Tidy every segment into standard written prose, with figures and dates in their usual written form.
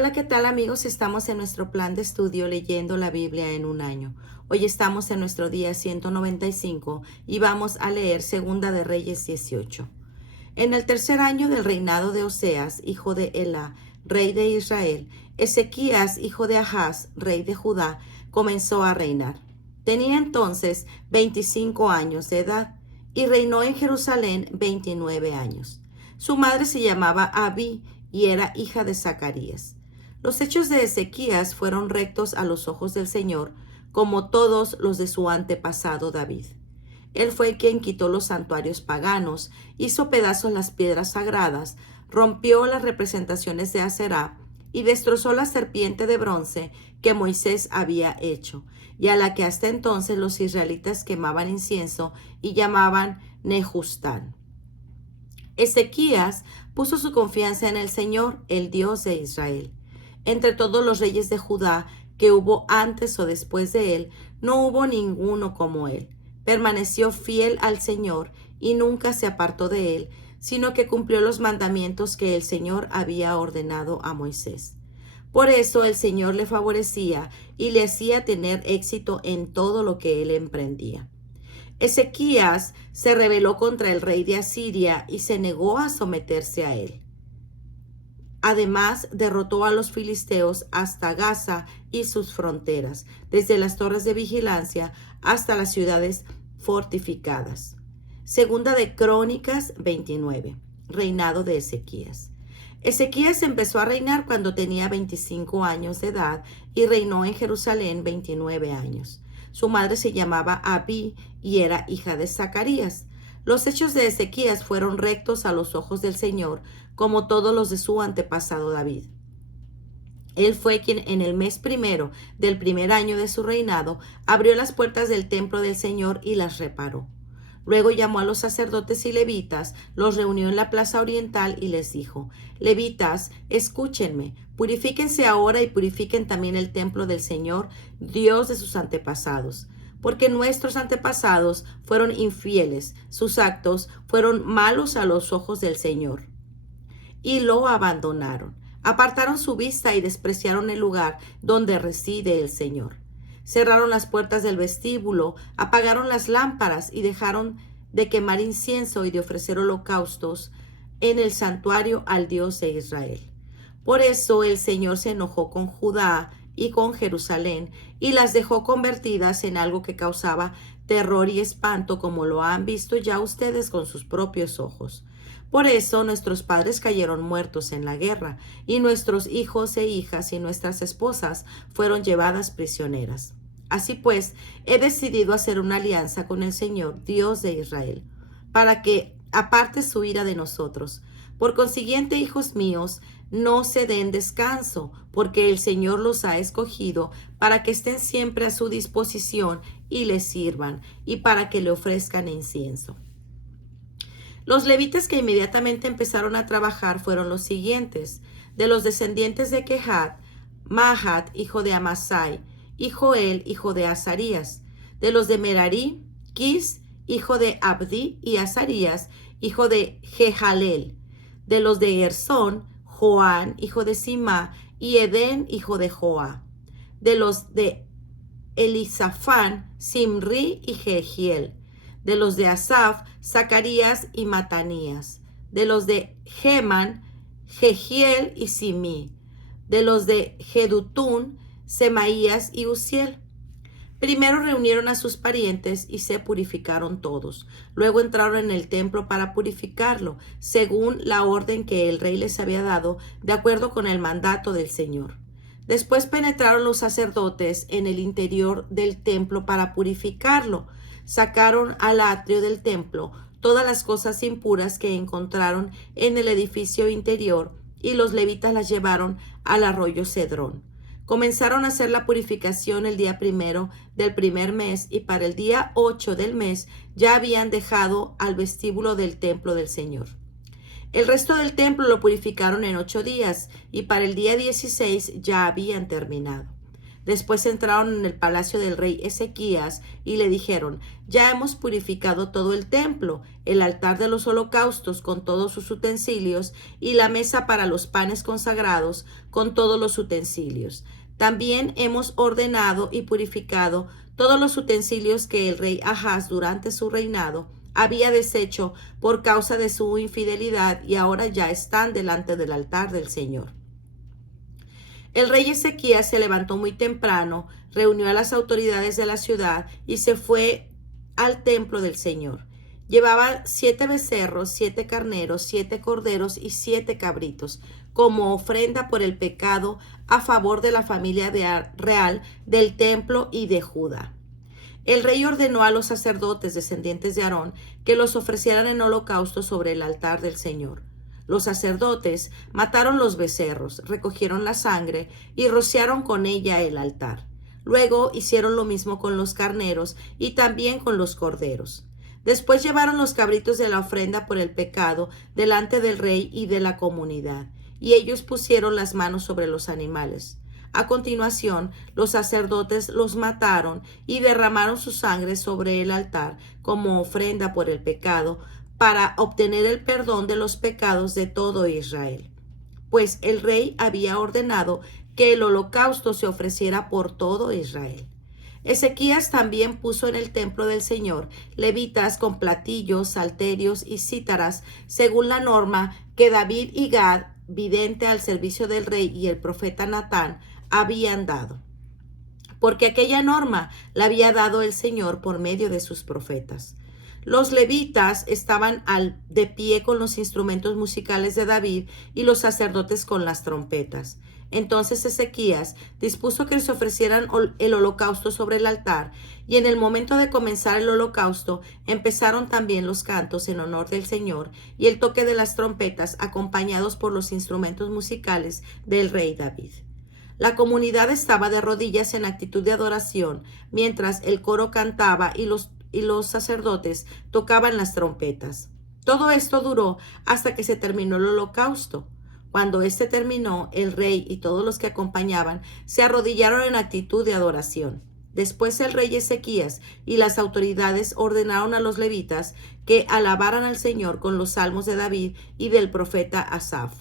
Hola, ¿qué tal amigos? Estamos en nuestro plan de estudio leyendo la Biblia en un año. Hoy estamos en nuestro día 195 y vamos a leer Segunda de Reyes 18. En el tercer año del reinado de Oseas, hijo de Elá, rey de Israel, Ezequías, hijo de Ahaz, rey de Judá, comenzó a reinar. Tenía entonces 25 años de edad y reinó en Jerusalén 29 años. Su madre se llamaba Abí y era hija de Zacarías. Los hechos de Ezequías fueron rectos a los ojos del Señor, como todos los de su antepasado David. Él fue quien quitó los santuarios paganos, hizo pedazos las piedras sagradas, rompió las representaciones de Aserá y destrozó la serpiente de bronce que Moisés había hecho, y a la que hasta entonces los israelitas quemaban incienso y llamaban Nehustán. Ezequías puso su confianza en el Señor, el Dios de Israel. Entre todos los reyes de Judá que hubo antes o después de él, no hubo ninguno como él. Permaneció fiel al Señor y nunca se apartó de él, sino que cumplió los mandamientos que el Señor había ordenado a Moisés. Por eso el Señor le favorecía y le hacía tener éxito en todo lo que él emprendía. Ezequías se rebeló contra el rey de Asiria y se negó a someterse a él. Además, derrotó a los filisteos hasta Gaza y sus fronteras, desde las torres de vigilancia hasta las ciudades fortificadas. Segunda de Crónicas 29, reinado de Ezequías. Ezequías empezó a reinar cuando tenía 25 años de edad y reinó en Jerusalén 29 años. Su madre se llamaba Abí y era hija de Zacarías. Los hechos de Ezequías fueron rectos a los ojos del Señor, como todos los de su antepasado David. Él fue quien en el mes primero del primer año de su reinado abrió las puertas del templo del Señor y las reparó. Luego llamó a los sacerdotes y levitas, los reunió en la plaza oriental y les dijo: Levitas, escúchenme, purifíquense ahora y purifiquen también el templo del Señor, Dios de sus antepasados. Porque nuestros antepasados fueron infieles, sus actos fueron malos a los ojos del Señor. Y lo abandonaron, apartaron su vista y despreciaron el lugar donde reside el Señor. Cerraron las puertas del vestíbulo, apagaron las lámparas y dejaron de quemar incienso y de ofrecer holocaustos en el santuario al Dios de Israel. Por eso el Señor se enojó con Judá y con Jerusalén y las dejó convertidas en algo que causaba terror y espanto, como lo han visto ya ustedes con sus propios ojos. Por eso nuestros padres cayeron muertos en la guerra, y nuestros hijos e hijas y nuestras esposas fueron llevadas prisioneras. Así pues, he decidido hacer una alianza con el Señor, Dios de Israel, para que aparte su ira de nosotros. Por consiguiente, hijos míos, no se den descanso, porque el Señor los ha escogido para que estén siempre a su disposición y le sirvan, y para que le ofrezcan incienso. Los levitas que inmediatamente empezaron a trabajar fueron los siguientes: de los descendientes de Kehat, Mahat, hijo de Amasai, y Joel, hijo de Azarías; de los de Merari, Quis, hijo de Abdi, y Azarías, hijo de Jehalel; de los de Gersón, Joán, hijo de Sima, y Edén, hijo de Joá; de los de Elisafán, Simri y Jehiel; de los de Asaf, Zacarías y Matanías; de los de Heman, Jehiel y Simi; de los de Jedutún, Semaías y Uziel. Primero reunieron a sus parientes y se purificaron todos. Luego entraron en el templo para purificarlo, según la orden que el rey les había dado, de acuerdo con el mandato del Señor. Después penetraron los sacerdotes en el interior del templo para purificarlo. Sacaron al atrio del templo todas las cosas impuras que encontraron en el edificio interior, y los levitas las llevaron al arroyo Cedrón. Comenzaron a hacer la purificación el día primero del primer mes, y para el día 8 del mes ya habían dejado al vestíbulo del templo del Señor. El resto del templo lo purificaron en 8 días, y para el día 16 ya habían terminado. Después entraron en el palacio del rey Ezequías y le dijeron: ya hemos purificado todo el templo, el altar de los holocaustos con todos sus utensilios y la mesa para los panes consagrados con todos los utensilios. También hemos ordenado y purificado todos los utensilios que el rey Ahaz durante su reinado había deshecho por causa de su infidelidad, y ahora ya están delante del altar del Señor. El rey Ezequías se levantó muy temprano, reunió a las autoridades de la ciudad y se fue al templo del Señor. Llevaba 7 becerros, 7 carneros, 7 corderos y 7 cabritos, como ofrenda por el pecado a favor de la familia real del templo y de Judá. El rey ordenó a los sacerdotes descendientes de Aarón que los ofrecieran en holocausto sobre el altar del Señor. Los sacerdotes mataron los becerros, recogieron la sangre y rociaron con ella el altar. Luego hicieron lo mismo con los carneros y también con los corderos. Después llevaron los cabritos de la ofrenda por el pecado delante del rey y de la comunidad, y ellos pusieron las manos sobre los animales. A continuación, los sacerdotes los mataron y derramaron su sangre sobre el altar como ofrenda por el pecado, para obtener el perdón de los pecados de todo Israel. Pues el rey había ordenado que el holocausto se ofreciera por todo Israel. Ezequías también puso en el templo del Señor levitas con platillos, salterios y cítaras, según la norma que David y Gad, vidente al servicio del rey, y el profeta Natán habían dado, porque aquella norma la había dado el Señor por medio de sus profetas. Los levitas estaban de pie con los instrumentos musicales de David y los sacerdotes con las trompetas. Entonces Ezequías dispuso que se ofrecieran el holocausto sobre el altar, y en el momento de comenzar el holocausto empezaron también los cantos en honor del Señor y el toque de las trompetas, acompañados por los instrumentos musicales del rey David. La comunidad estaba de rodillas en actitud de adoración, mientras el coro cantaba y los sacerdotes tocaban las trompetas. Todo esto duró hasta que se terminó el holocausto. Cuando éste terminó, el rey y todos los que acompañaban se arrodillaron en actitud de adoración. Después el rey Ezequías y las autoridades ordenaron a los levitas que alabaran al Señor con los salmos de David y del profeta Asaf.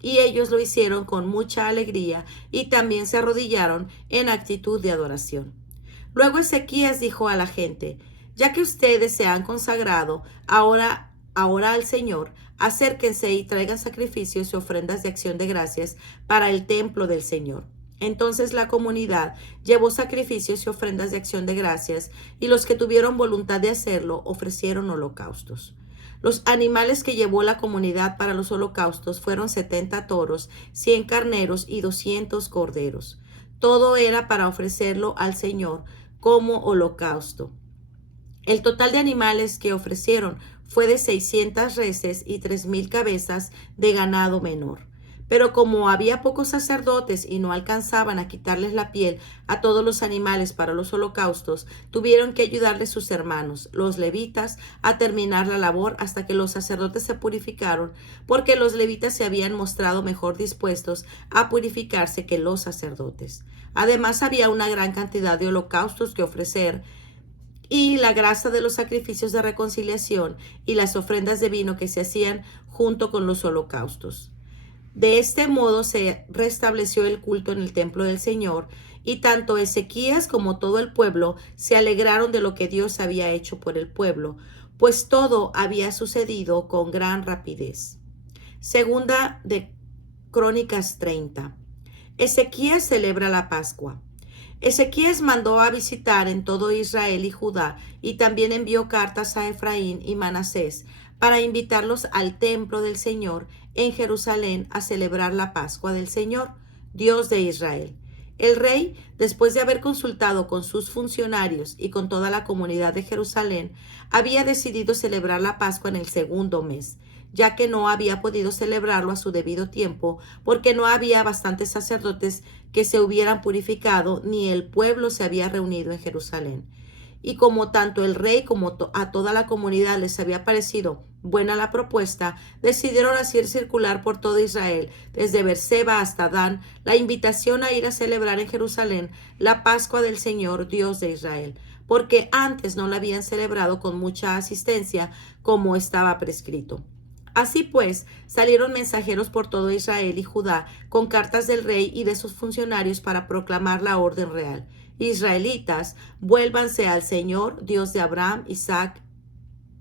Y ellos lo hicieron con mucha alegría y también se arrodillaron en actitud de adoración. Luego Ezequías dijo a la gente: ya que ustedes se han consagrado ahora al Señor, acérquense y traigan sacrificios y ofrendas de acción de gracias para el templo del Señor. Entonces la comunidad llevó sacrificios y ofrendas de acción de gracias, y los que tuvieron voluntad de hacerlo ofrecieron holocaustos. Los animales que llevó la comunidad para los holocaustos fueron 70 toros, 100 carneros y 200 corderos. Todo era para ofrecerlo al Señor como holocausto. El total de animales que ofrecieron fue de 600 reses y 3,000 cabezas de ganado menor. Pero como había pocos sacerdotes y no alcanzaban a quitarles la piel a todos los animales para los holocaustos, tuvieron que ayudarles sus hermanos, los levitas, a terminar la labor hasta que los sacerdotes se purificaron, porque los levitas se habían mostrado mejor dispuestos a purificarse que los sacerdotes. Además, había una gran cantidad de holocaustos que ofrecer, y la grasa de los sacrificios de reconciliación y las ofrendas de vino que se hacían junto con los holocaustos. De este modo se restableció el culto en el templo del Señor, y tanto Ezequías como todo el pueblo se alegraron de lo que Dios había hecho por el pueblo, pues todo había sucedido con gran rapidez. Segunda de Crónicas 30. Ezequías celebra la Pascua. Ezequías mandó a visitar en todo Israel y Judá, y también envió cartas a Efraín y Manasés para invitarlos al templo del Señor en Jerusalén a celebrar la Pascua del Señor, Dios de Israel. El rey, después de haber consultado con sus funcionarios y con toda la comunidad de Jerusalén, había decidido celebrar la Pascua en el segundo mes, ya que no había podido celebrarlo a su debido tiempo, porque no había bastantes sacerdotes que se hubieran purificado, ni el pueblo se había reunido en Jerusalén. Y como tanto el rey como a toda la comunidad les había parecido buena la propuesta, decidieron hacer circular por todo Israel, desde Beerseba hasta Dan, la invitación a ir a celebrar en Jerusalén la Pascua del Señor, Dios de Israel, porque antes no la habían celebrado con mucha asistencia como estaba prescrito. Así pues, salieron mensajeros por todo Israel y Judá con cartas del rey y de sus funcionarios para proclamar la orden real. Israelitas, vuélvanse al Señor, Dios de Abraham, Isaac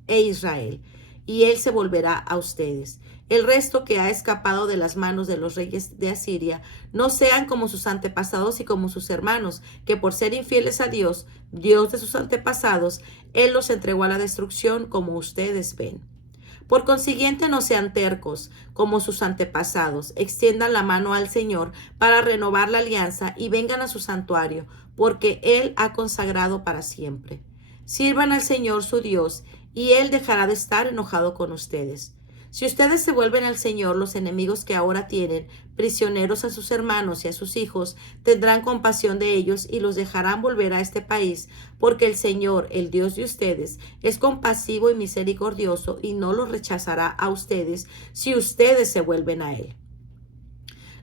e Israel, y él se volverá a ustedes. El resto que ha escapado de las manos de los reyes de Asiria, no sean como sus antepasados y como sus hermanos, que por ser infieles a Dios, Dios de sus antepasados, él los entregó a la destrucción, como ustedes ven. Por consiguiente, no sean tercos como sus antepasados, extiendan la mano al Señor para renovar la alianza y vengan a su santuario, porque Él ha consagrado para siempre. Sirvan al Señor su Dios, y Él dejará de estar enojado con ustedes. Si ustedes se vuelven al Señor, los enemigos que ahora tienen, prisioneros a sus hermanos y a sus hijos, tendrán compasión de ellos y los dejarán volver a este país, porque el Señor, el Dios de ustedes, es compasivo y misericordioso y no los rechazará a ustedes si ustedes se vuelven a Él.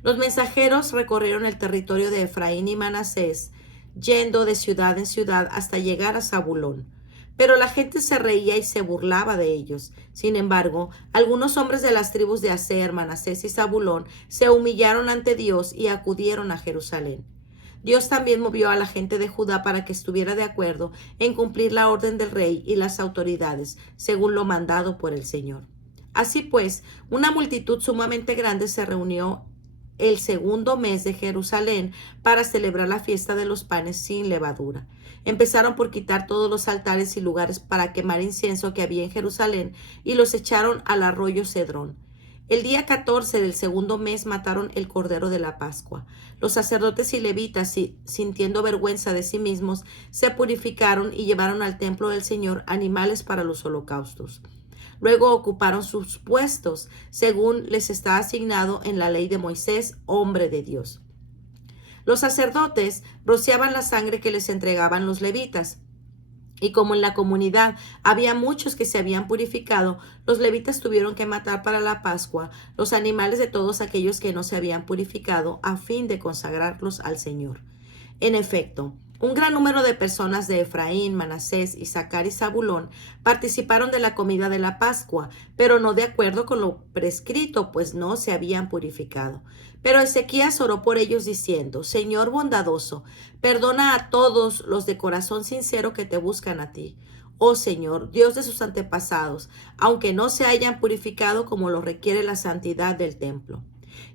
Los mensajeros recorrieron el territorio de Efraín y Manasés, yendo de ciudad en ciudad hasta llegar a Zabulón. Pero la gente se reía y se burlaba de ellos. Sin embargo, algunos hombres de las tribus de Aser, Manasés y Zabulón se humillaron ante Dios y acudieron a Jerusalén. Dios también movió a la gente de Judá para que estuviera de acuerdo en cumplir la orden del rey y las autoridades, según lo mandado por el Señor. Así pues, una multitud sumamente grande se reunió el segundo mes de Jerusalén para celebrar la fiesta de los panes sin levadura. Empezaron por quitar todos los altares y lugares para quemar incienso que había en Jerusalén y los echaron al arroyo Cedrón. El día 14 del segundo mes mataron el cordero de la Pascua. Los sacerdotes y levitas, sintiendo vergüenza de sí mismos, se purificaron y llevaron al templo del Señor animales para los holocaustos. Luego ocuparon sus puestos, según les está asignado en la ley de Moisés, hombre de Dios. Los sacerdotes rociaban la sangre que les entregaban los levitas. Y como en la comunidad había muchos que se habían purificado, los levitas tuvieron que matar para la Pascua los animales de todos aquellos que no se habían purificado, a fin de consagrarlos al Señor. En efecto, un gran número de personas de Efraín, Manasés, Isaacar y Zabulón participaron de la comida de la Pascua, pero no de acuerdo con lo prescrito, pues no se habían purificado. Pero Ezequías oró por ellos diciendo: Señor bondadoso, perdona a todos los de corazón sincero que te buscan a ti. Oh Señor, Dios de sus antepasados, aunque no se hayan purificado como lo requiere la santidad del templo.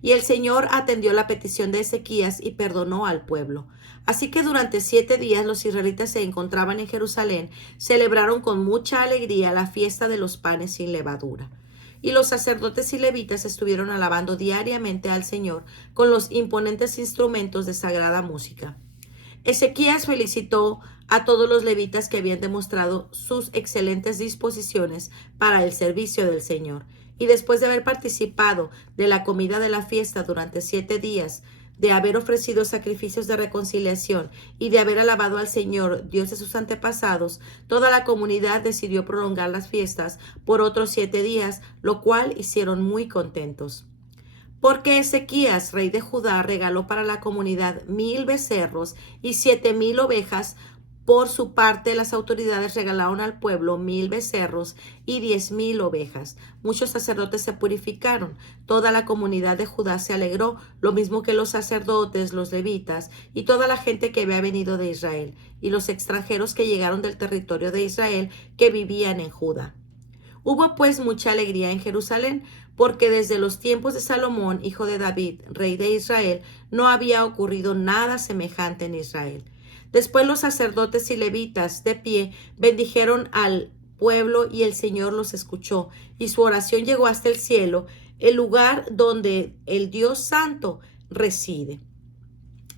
Y el Señor atendió la petición de Ezequías y perdonó al pueblo. Así que durante 7 días los israelitas se encontraban en Jerusalén, celebraron con mucha alegría la fiesta de los panes sin levadura. Y los sacerdotes y levitas estuvieron alabando diariamente al Señor con los imponentes instrumentos de sagrada música. Ezequías felicitó a todos los levitas que habían demostrado sus excelentes disposiciones para el servicio del Señor. Y después de haber participado de la comida de la fiesta durante 7 días, de haber ofrecido sacrificios de reconciliación y de haber alabado al Señor, Dios de sus antepasados, toda la comunidad decidió prolongar las fiestas por otros 7 días, lo cual hicieron muy contentos. Porque Ezequías, rey de Judá, regaló para la comunidad 1,000 becerros y 7,000 ovejas. Por su parte, las autoridades regalaron al pueblo 1,000 becerros y 10,000 ovejas. Muchos sacerdotes se purificaron. Toda la comunidad de Judá se alegró, lo mismo que los sacerdotes, los levitas y toda la gente que había venido de Israel, y los extranjeros que llegaron del territorio de Israel que vivían en Judá. Hubo pues mucha alegría en Jerusalén, porque desde los tiempos de Salomón, hijo de David, rey de Israel, no había ocurrido nada semejante en Israel. Después los sacerdotes y levitas, de pie, bendijeron al pueblo y el Señor los escuchó, y su oración llegó hasta el cielo, el lugar donde el Dios Santo reside.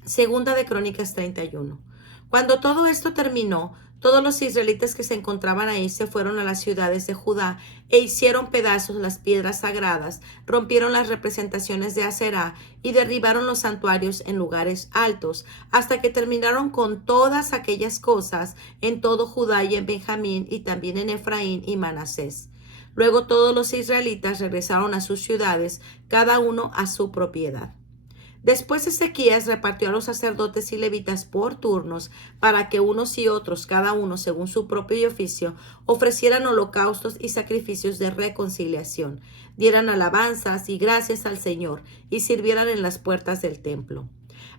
Segunda de Crónicas 31. Cuando todo esto terminó, todos los israelitas que se encontraban ahí se fueron a las ciudades de Judá e hicieron pedazos las piedras sagradas, rompieron las representaciones de Aserá y derribaron los santuarios en lugares altos, hasta que terminaron con todas aquellas cosas en todo Judá y en Benjamín y también en Efraín y Manasés. Luego todos los israelitas regresaron a sus ciudades, cada uno a su propiedad. Después Ezequías repartió a los sacerdotes y levitas por turnos para que unos y otros, cada uno según su propio oficio, ofrecieran holocaustos y sacrificios de reconciliación, dieran alabanzas y gracias al Señor y sirvieran en las puertas del templo.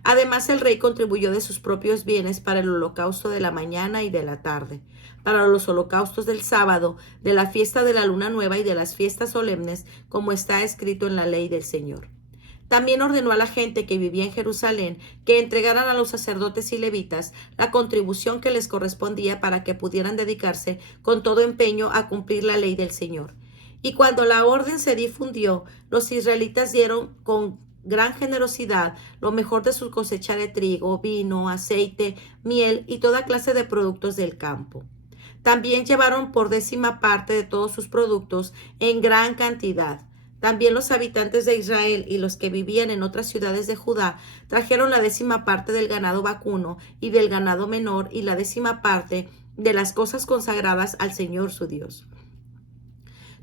Además, el rey contribuyó de sus propios bienes para el holocausto de la mañana y de la tarde, para los holocaustos del sábado, de la fiesta de la luna nueva y de las fiestas solemnes, como está escrito en la ley del Señor. También ordenó a la gente que vivía en Jerusalén que entregaran a los sacerdotes y levitas la contribución que les correspondía para que pudieran dedicarse con todo empeño a cumplir la ley del Señor. Y cuando la orden se difundió, los israelitas dieron con gran generosidad lo mejor de su cosecha de trigo, vino, aceite, miel y toda clase de productos del campo. También llevaron por 10ª parte de todos sus productos en gran cantidad. También los habitantes de Israel y los que vivían en otras ciudades de Judá trajeron la 10ª parte del ganado vacuno y del ganado menor y la 10ª parte de las cosas consagradas al Señor su Dios.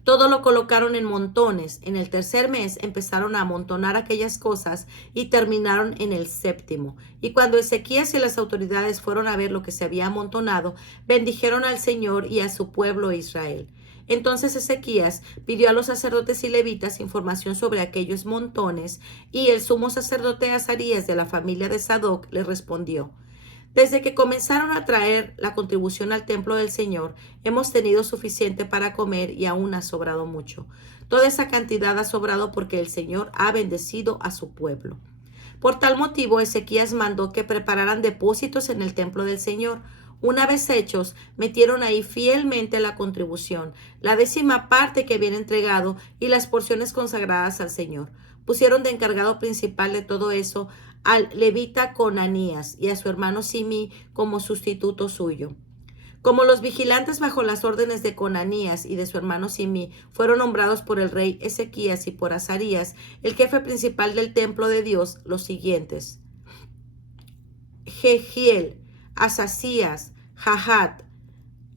Todo lo colocaron en montones. En el tercer mes empezaron a amontonar aquellas cosas y terminaron en el 7º. Y cuando Ezequías y las autoridades fueron a ver lo que se había amontonado, bendijeron al Señor y a su pueblo Israel. Entonces Ezequías pidió a los sacerdotes y levitas información sobre aquellos montones, y el sumo sacerdote Azarías de la familia de Sadoc le respondió: desde que comenzaron a traer la contribución al templo del Señor, hemos tenido suficiente para comer y aún ha sobrado mucho. Toda esa cantidad ha sobrado porque el Señor ha bendecido a su pueblo. Por tal motivo, Ezequías mandó que prepararan depósitos en el templo del Señor. Una vez hechos, metieron ahí fielmente la contribución, la 10ª parte que habían entregado y las porciones consagradas al Señor. Pusieron de encargado principal de todo eso al levita Conanías y a su hermano Simí como sustituto suyo. Como los vigilantes bajo las órdenes de Conanías y de su hermano Simí fueron nombrados por el rey Ezequías y por Azarías, el jefe principal del templo de Dios, los siguientes: Jehiel, Asasías, Jahat,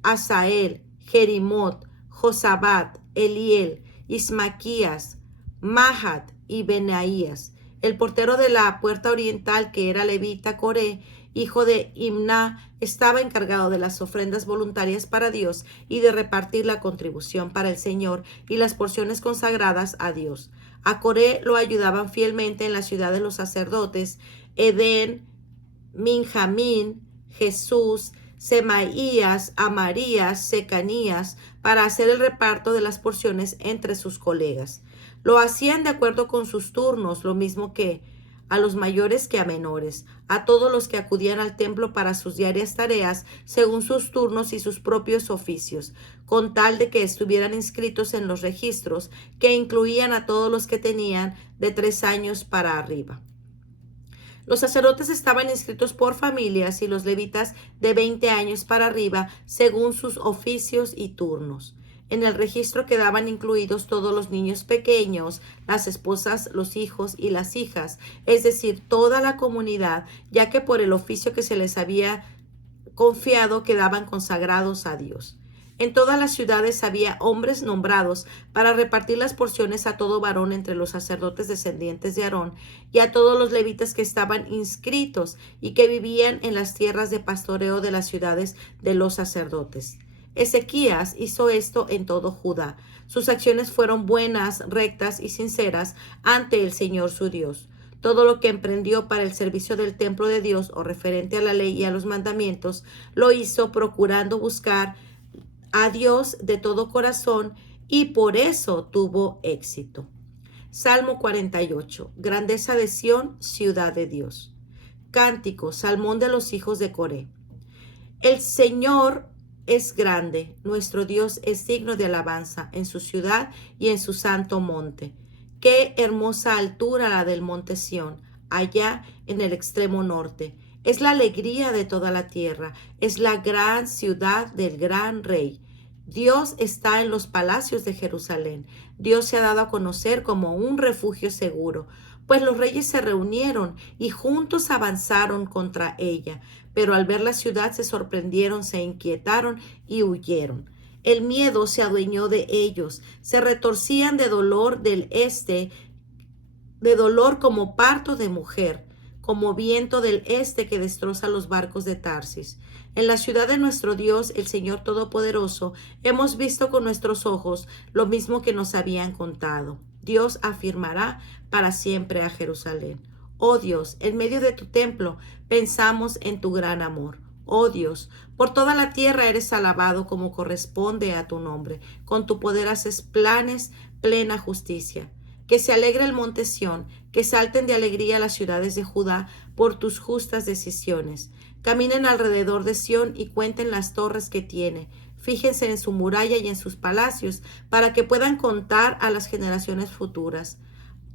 Asael, Jerimot, Josabat, Eliel, Ismaquías, Mahat y Benaías. El portero de la puerta oriental, que era levita Coré, hijo de Imná, estaba encargado de las ofrendas voluntarias para Dios y de repartir la contribución para el Señor y las porciones consagradas a Dios. A Coré lo ayudaban fielmente en la ciudad de los sacerdotes Edén, Minjamín, Jesús, Semaías, Amarías, Secanías, para hacer el reparto de las porciones entre sus colegas. Lo hacían de acuerdo con sus turnos, lo mismo que a los mayores que a menores, a todos los que acudían al templo para sus diarias tareas, según sus turnos y sus propios oficios, con tal de que estuvieran inscritos en los registros, que incluían a todos los que tenían de 3 años para arriba. Los sacerdotes estaban inscritos por familias y los levitas de 20 años para arriba, según sus oficios y turnos. En el registro quedaban incluidos todos los niños pequeños, las esposas, los hijos y las hijas, es decir, toda la comunidad, ya que por el oficio que se les había confiado quedaban consagrados a Dios. En todas las ciudades había hombres nombrados para repartir las porciones a todo varón entre los sacerdotes descendientes de Aarón y a todos los levitas que estaban inscritos y que vivían en las tierras de pastoreo de las ciudades de los sacerdotes. Ezequías hizo esto en todo Judá. Sus acciones fueron buenas, rectas y sinceras ante el Señor su Dios. Todo lo que emprendió para el servicio del templo de Dios o referente a la ley y a los mandamientos, lo hizo procurando buscar a Dios de todo corazón, y por eso tuvo éxito. Salmo 48. Grandeza de Sión, ciudad de Dios. Cántico, salmón de los hijos de Coré. El Señor es grande, nuestro Dios es digno de alabanza en su ciudad y en su santo monte. Qué hermosa altura la del monte Sión, allá en el extremo norte. Es la alegría de toda la tierra, es la gran ciudad del gran rey. Dios está en los palacios de Jerusalén. Dios se ha dado a conocer como un refugio seguro, pues los reyes se reunieron y juntos avanzaron contra ella, pero al ver la ciudad se sorprendieron, se inquietaron y huyeron. El miedo se adueñó de ellos, se retorcían de dolor de dolor como parto de mujer, como viento del este que destroza los barcos de Tarsis. En la ciudad de nuestro Dios, el Señor Todopoderoso, hemos visto con nuestros ojos lo mismo que nos habían contado. Dios afirmará para siempre a Jerusalén. Oh Dios, en medio de tu templo pensamos en tu gran amor. Oh Dios, por toda la tierra eres alabado como corresponde a tu nombre. Con tu poder haces planes, plena justicia. Que se alegre el monte Sión, que salten de alegría las ciudades de Judá por tus justas decisiones. Caminen alrededor de Sión y cuenten las torres que tiene. Fíjense en su muralla y en sus palacios, para que puedan contar a las generaciones futuras.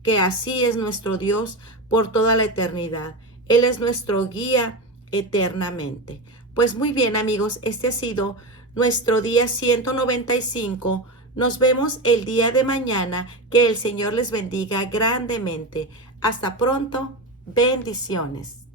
Que así es nuestro Dios por toda la eternidad. Él es nuestro guía eternamente. Pues muy bien, amigos, este ha sido nuestro día 195. Nos vemos el día de mañana. Que el Señor les bendiga grandemente. Hasta pronto. Bendiciones.